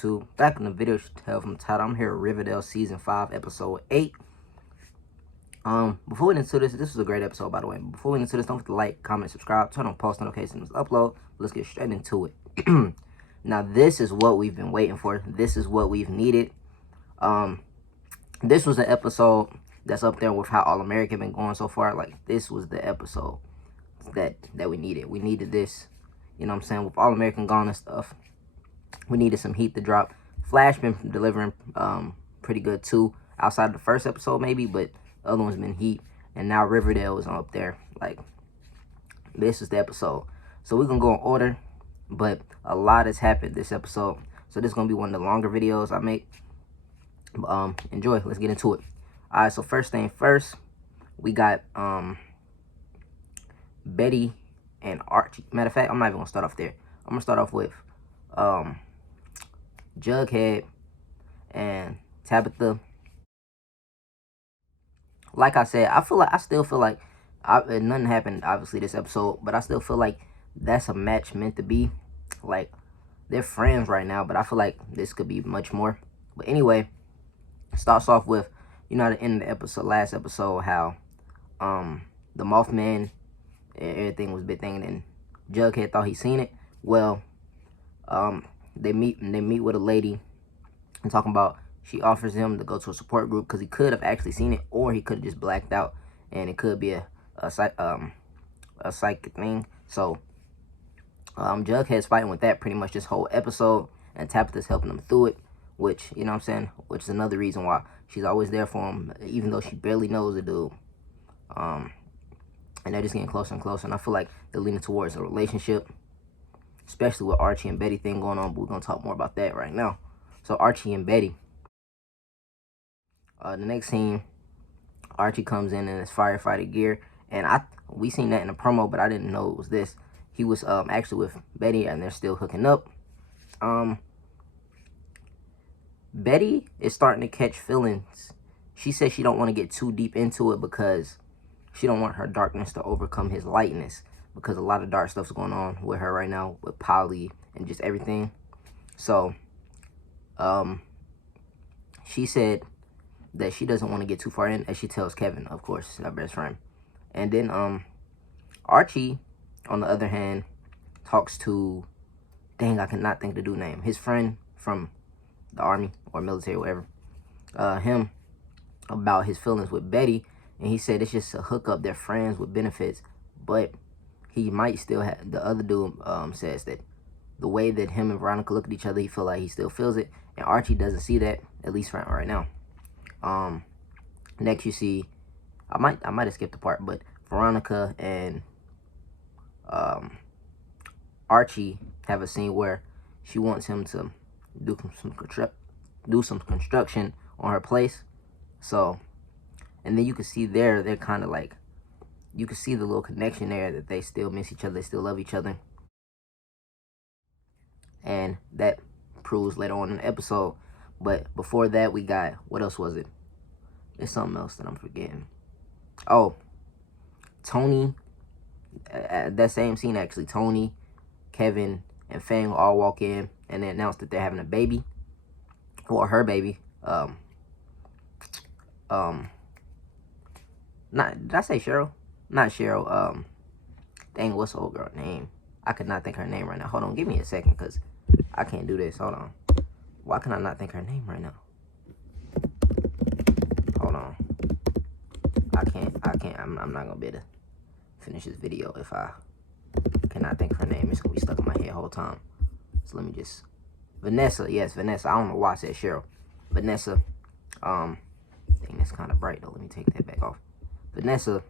YouTube? Back in the video tell from title. I'm here at Riverdale season 5 episode 8. Before we get into this was a great episode, by the way. Before we get into this, don't forget to like, comment, subscribe, turn on post notifications, upload. Let's get straight into it. Now this is what we've been waiting for. This is what we've needed. This was an episode that's up there with how All American been going so far. Like, this was the episode that we needed. We needed this. You know what I'm saying? With All American gone and stuff, we needed some heat to drop. Flash been delivering pretty good too. Outside of the first episode maybe, but the other one's been heat. And now Riverdale is up there. Like, this is the episode. So we're gonna go in order, but a lot has happened this episode. So this is gonna be one of the longer videos I make. Enjoy. Let's get into it. Alright, so first thing first, we got Betty and Archie. Matter of fact, I'm not even gonna start off there. I'm gonna start off with Jughead and Tabitha. Like I said, I still feel like nothing happened obviously this episode, but I still feel like that's a match meant to be. Like, they're friends right now, but I feel like this could be much more. But anyway, starts off with, you know, at the end of the episode, last episode, how the Mothman, everything was a big thing, and Jughead thought he seen it. Well, they meet with a lady and talking about, she offers him to go to a support group because he could have actually seen it, or he could have just blacked out, and it could be a psychic thing. So Jughead's fighting with that pretty much this whole episode, and Tabitha's helping him through it, which, you know what I'm saying, which is another reason why she's always there for him, even though she barely knows the dude. And they're just getting closer and closer, and I feel like they're leaning towards a relationship, especially with Archie and Betty thing going on, but we're going to talk more about that right now. So Archie and Betty. The next scene, Archie comes in his firefighter gear, and we seen that in the promo, but I didn't know it was this. He was actually with Betty, and they're still hooking up. Betty is starting to catch feelings. She says she don't want to get too deep into it because she don't want her darkness to overcome his lightness, because a lot of dark stuff's going on with her right now with Polly and just everything. So she said that she doesn't want to get too far in, as she tells Kevin, of course, her best friend. And then Archie, on the other hand, talks to, dang, I cannot think the dude's name, his friend from the army or military, whatever, him, about his feelings with Betty. And he said it's just a hookup, they're friends with benefits, but he might still have, the other dude says that the way that him and Veronica look at each other, he feel like he still feels it, and Archie doesn't see that, at least right now. Next you see, I might have skipped a part, but Veronica and Archie have a scene where she wants him to do some construction on her place. So, and then you can see they're kind of like, you can see the little connection there, that they still miss each other, they still love each other. And that proves later on in the episode. But before that, we got, what else was it? There's something else that I'm forgetting. Oh, Tony, that same scene actually, Tony, Kevin, and Fang all walk in, and they announce that they're having a baby, or her baby. Did I say Cheryl? Not Cheryl. Dang, what's the old girl name? I could not think her name right now. Hold on, give me a second, because I can't do this. Hold on. Why can I not think her name right now? Hold on. I can't. I'm not going to be able to finish this video if I cannot think of her name. It's going to be stuck in my head the whole time. So let me just... Vanessa. Yes, Vanessa. I don't know why I said Cheryl. Vanessa. Dang, that's kind of bright, though. Let me take that back off. Vanessa,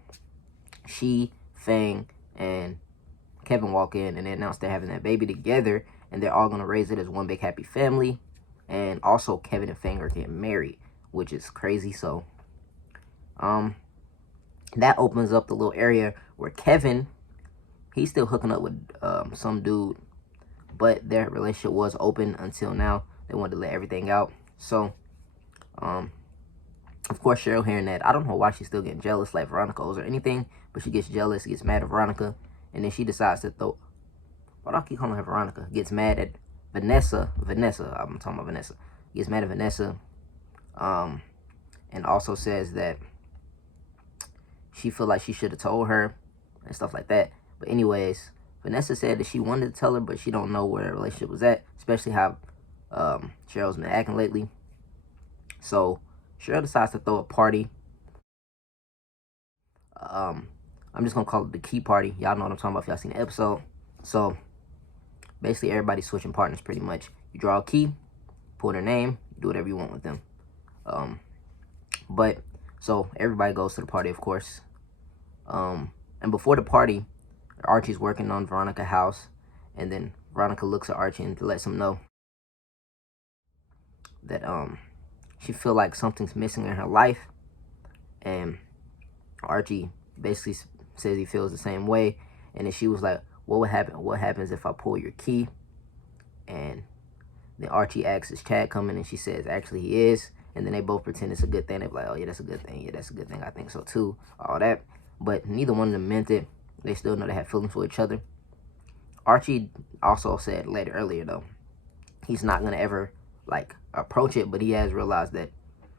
she, Fang, and Kevin walk in, and they announce they're having that baby together, and they're all going to raise it as one big happy family. And also, Kevin and Fang are getting married, which is crazy. So, that opens up the little area where Kevin, he's still hooking up with some dude, but their relationship was open until now. They wanted to let everything out. So, of course, Cheryl hearing that, I don't know why she's still getting jealous like Veronica owes or anything, but she gets jealous, gets mad at Veronica, and then she decides to throw, why do I keep calling her Veronica? Gets mad at Vanessa, I'm talking about Vanessa, gets mad at Vanessa, and also says that she feel like she should have told her and stuff like that. But anyways, Vanessa said that she wanted to tell her, but she don't know where the relationship was at, especially how Cheryl's been acting lately. So Cheryl decides to throw a party. I'm just gonna call it the key party. Y'all know what I'm talking about if y'all seen the episode. So basically everybody's switching partners pretty much. You draw a key, pull their name, do whatever you want with them. But so everybody goes to the party, of course. And before the party, Archie's working on Veronica's house, and then Veronica looks at Archie and lets him know that she feel like something's missing in her life, and Archie basically says he feels the same way. And then she was like, what would happen? What happens if I pull your key? And then Archie asks, is Chad coming? And she says, actually he is. And then they both pretend it's a good thing. They're like, oh yeah, that's a good thing. Yeah, that's a good thing. I think so too. All that. But neither one of them meant it. They still know they have feelings for each other. Archie also said earlier though, he's not gonna ever like approach it, but he has realized that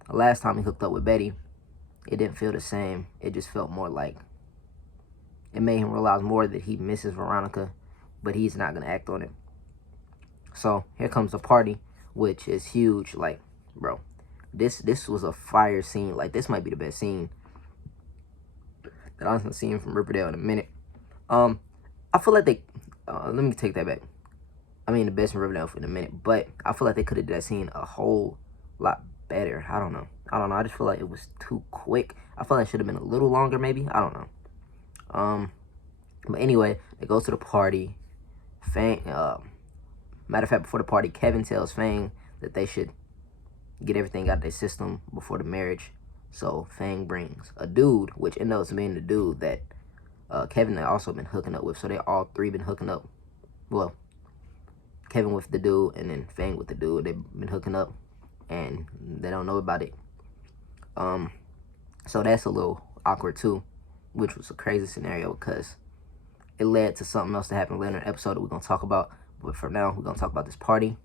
the last time he hooked up with Betty, it didn't feel the same. It just felt more like, it made him realize more that he misses Veronica, but he's not gonna act on it. So here comes the party, which is huge. Like, bro, this was a fire scene. Like, this might be the best scene that I've seen from Riverdale in a minute. I feel like they, let me take that back. I mean, the best in Riverdale in a minute, but I feel like they could have done that scene a whole lot better. I don't know. I just feel like it was too quick. I feel like it should have been a little longer, maybe. I don't know. But anyway, they go to the party. Fang, matter of fact, before the party, Kevin tells Fang that they should get everything out of their system before the marriage. So Fang brings a dude, which ends up being the dude that Kevin had also been hooking up with. So they all three been hooking up. Well, Kevin with the dude and then Fang with the dude. They've been hooking up and they don't know about it. So that's a little awkward too, which was a crazy scenario because it led to something else that happened later in the episode that we're going to talk about. But for now, we're going to talk about this party.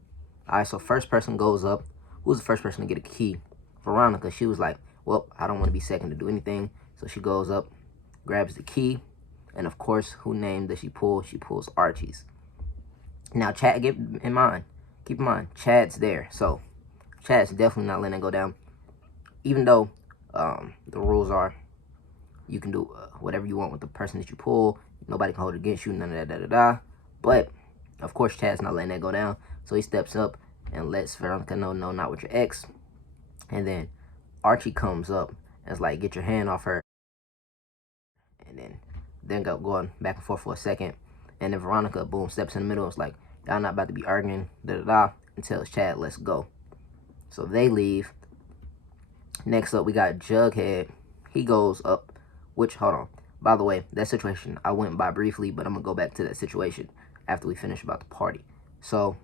All right, so first person goes up. Who's the first person to get a key? Veronica. She was like, well, I don't want to be second to do anything. So she goes up, grabs the key. And of course, who name does she pull? She pulls Archie's. Now, Chad, keep in mind, Chad's there. So Chad's definitely not letting it go down. Even though the rules are you can do whatever you want with the person that you pull. Nobody can hold it against you, none of that, But, of course, Chad's not letting that go down. So he steps up and lets Veronica know, no, not with your ex. And then Archie comes up and is like, get your hand off her. And then going back and forth for a second. And then Veronica, boom, steps in the middle. It's like, y'all not about to be arguing, and tells Chad, let's go. So they leave. Next up, we got Jughead. He goes up, which, hold on. By the way, that situation I went by briefly, but I'm going to go back to that situation after we finish about the party. So,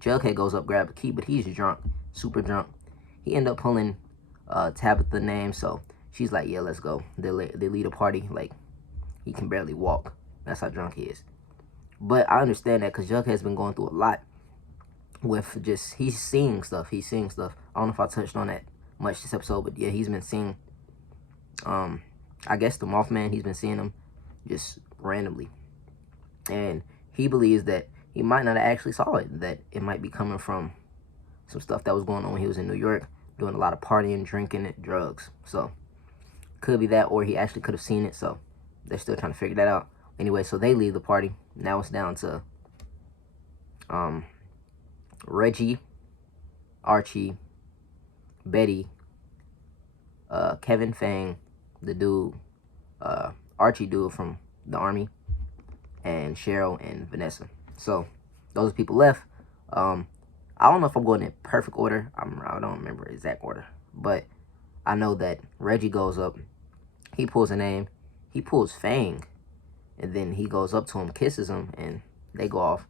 Jughead goes up, grab a key, but he's drunk, super drunk. He end up pulling Tabitha's name, so she's like, yeah, let's go. They lead a party, like, he can barely walk. That's how drunk he is. But I understand that because Jughead's been going through a lot with just, he's seeing stuff. I don't know if I touched on that much this episode, but yeah, he's been seeing, I guess the Mothman, he's been seeing him just randomly. And he believes that he might not have actually saw it, that it might be coming from some stuff that was going on when he was in New York, doing a lot of partying, drinking, and drugs. So, could be that, or he actually could have seen it, so they're still trying to figure that out. Anyway, so they leave the party. Now it's down to Reggie, Archie, Betty, Kevin, Fang, the dude, Archie dude from the army, and Cheryl and Vanessa. So those are people left. I don't know if I'm going in perfect order. I don't remember exact order, but I know that Reggie goes up. He pulls a name. He pulls Fang, and then he goes up to him, kisses him, and they go off.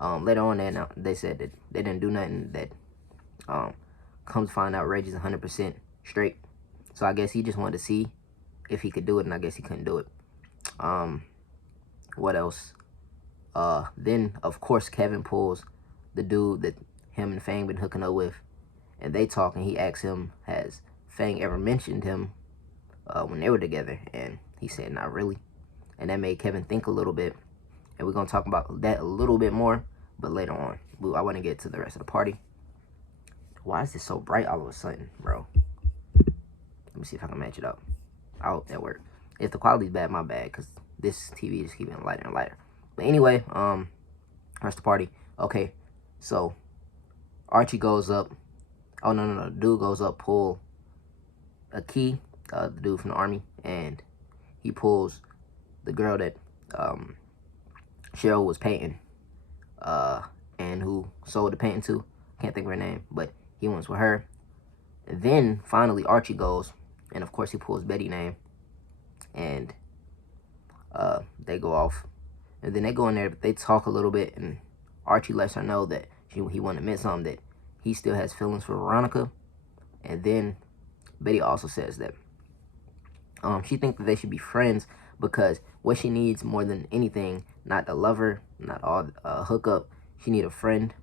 Later on, they said that they didn't do nothing. That comes to find out Reggie's 100% straight. So I guess he just wanted to see if he could do it, and I guess he couldn't do it. What else? Then of course Kevin pulls the dude that him and Fang been hooking up with, and they talk, and he asks him, has Fang ever mentioned him when they were together? And he said, not really. And that made Kevin think a little bit, and we're gonna talk about that a little bit more, but later on. I want to get to the rest of the party. Why is this so bright all of a sudden, bro? Let me see if I can match it up. I hope that works. If the quality's bad, my bad, because this TV is keeping lighter and lighter. But anyway, rest of the party. Okay, so Archie goes up. Oh, no. The dude goes up, pull a key, the dude from the army, and he pulls the girl that Cheryl was painting, and who sold the painting to. Can't think of her name, but he went with her. And then finally Archie goes, and of course he pulls Betty's name, and they go off. And then they go in there, they talk a little bit, and Archie lets her know that he want to admit something, that he still has feelings for Veronica. And then Betty also says that she thinks that they should be friends, because what she needs more than anything, not the lover, not all hookup, she need a friend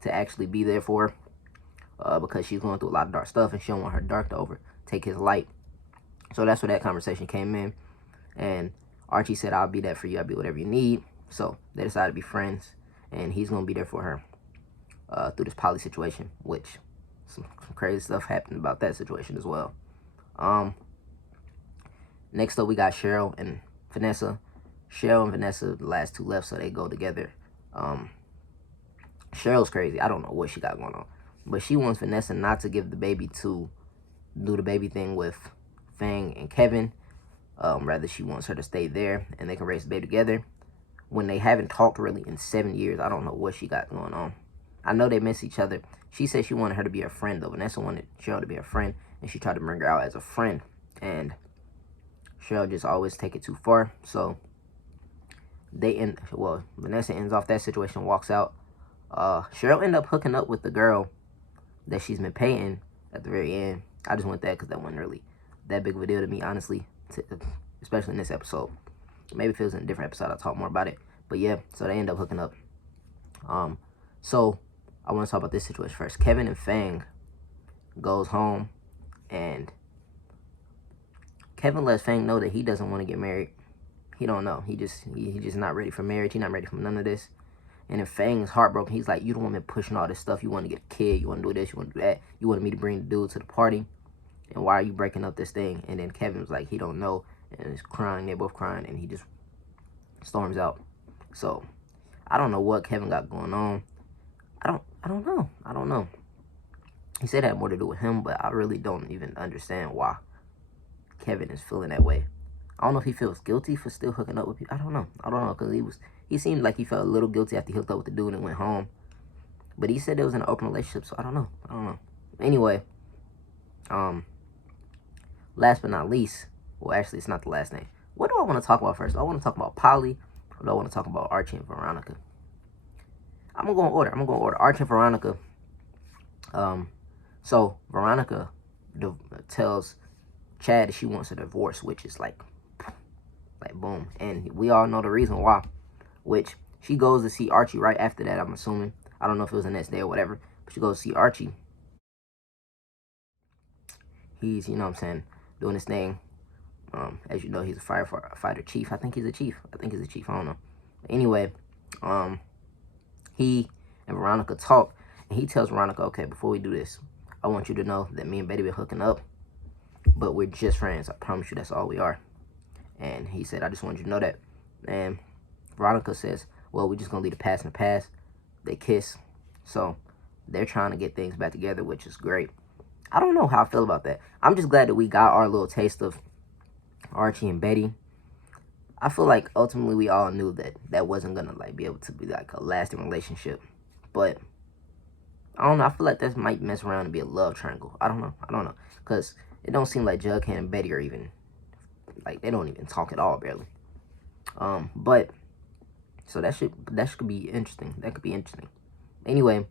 to actually be there for her, because she's going through a lot of dark stuff, and she don't want her dark to overtake his light. So that's where that conversation came in, and Archie said, I'll be there for you, I'll be whatever you need. So they decided to be friends, and he's going to be there for her through this poly situation, which some crazy stuff happened about that situation as well. Next up, we got Cheryl and Vanessa. Cheryl and Vanessa, the last two left, so they go together. Cheryl's crazy. I don't know what she got going on, but she wants Vanessa not to give the baby to do the baby thing with Fang and Kevin. Rather, she wants her to stay there, and they can raise the baby together. When they haven't talked really in 7 years, I don't know what she got going on. I know they miss each other. She said she wanted her to be her friend, though. Vanessa wanted Cheryl to be her friend, and she tried to bring her out as a friend. And Cheryl just always take it too far. So Vanessa ends off that situation, walks out. Cheryl ended up hooking up with the girl that she's been paying at the very end. I just went that because that wasn't really that big of a deal to me, honestly, especially in this episode. Maybe if it was in a different episode, I'll talk more about it. But yeah, so they end up hooking up. So I want to talk about this situation first. Kevin and Fang goes home, and Kevin lets Fang know that he doesn't want to get married. He don't know. He just not ready for marriage. He's not ready for none of this. And then Fang is heartbroken. He's like, you don't want me pushing all this stuff. You want to get a kid. You want to do this. You want to do that. You wanted me to bring the dude to the party. And why are you breaking up this thing? And then Kevin's like, he don't know. And he's crying. They're both crying. And he just storms out. So I don't know what Kevin got going on. I don't know. He said it had more to do with him, but I really don't even understand why Kevin is feeling that way. I don't know if he feels guilty for still hooking up with people. I don't know, because he seemed like he felt a little guilty after he hooked up with the dude and went home. But he said it was in an open relationship, so I don't know. Anyway, last but not least, well, actually, it's not the last name. What do I want to talk about first? Do I want to talk about Polly, or do I want to talk about Archie and Veronica? I'm going to go in order. Archie and Veronica. So Veronica tells Chad that she wants a divorce, which is like boom. And we all know the reason why, which she goes to see Archie right after that, I'm assuming. I don't know if it was the next day or whatever, but she goes to see Archie. He's, you know what I'm saying, doing his thing. As you know, he's a firefighter chief. I think he's a chief. I don't know. Anyway, he and Veronica talk, and he tells Veronica, okay, before we do this, I want you to know that me and Betty been hooking up, but we're just friends. I promise you that's all we are. And he said, I just want you to know that. And Veronica says, well, we're just going to leave the past in the past. They kiss. So they're trying to get things back together, which is great. I don't know how I feel about that. I'm just glad that we got our little taste of Archie and Betty. I feel like ultimately we all knew that that wasn't going to like be able to be like a lasting relationship. But I don't know. I feel like that might mess around and be a love triangle. I don't know. Because it don't seem like Jughead and Betty are even, like, they don't even talk at all, barely. But, so that should be interesting. That could be interesting. Anyway,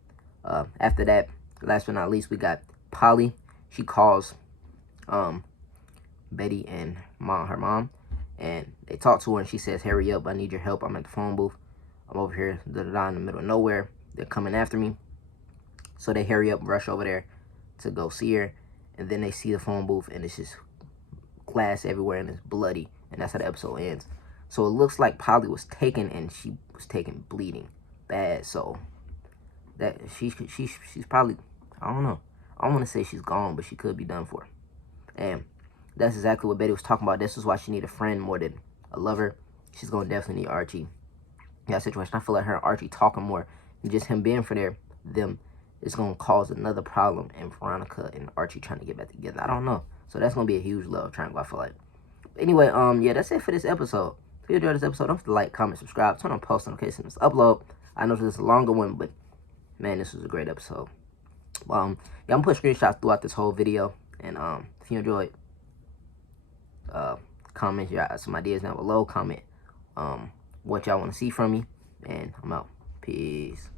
after that, last but not least, we got Polly. She calls Betty and her mom, and they talk to her, and she says, hurry up, I need your help, I'm at the phone booth. I'm over here in the middle of nowhere. They're coming after me. So they hurry up, rush over there to go see her. And then they see the phone booth, and it's just glass everywhere, and it's bloody. And that's how the episode ends. So it looks like Polly was taken, and she was taken bleeding bad. So that she's probably, I don't know. I don't want to say she's gone, but she could be done for. And that's exactly what Betty was talking about. This is why she need a friend more than a lover. She's going to definitely need Archie in that situation. I feel like her and Archie talking more, and just him being for them is going to cause another problem, and Veronica and Archie trying to get back together. I don't know. So that's going to be a huge love triangle, I feel like. But anyway, yeah, that's it for this episode. If you enjoyed this episode, don't forget to like, comment, subscribe, turn on post notifications, upload. I know this is a longer one, but man, this was a great episode. Yeah, I'm gonna put screenshots throughout this whole video, and if you enjoyed, comment some ideas down below. Comment what y'all want to see from me, and I'm out. Peace.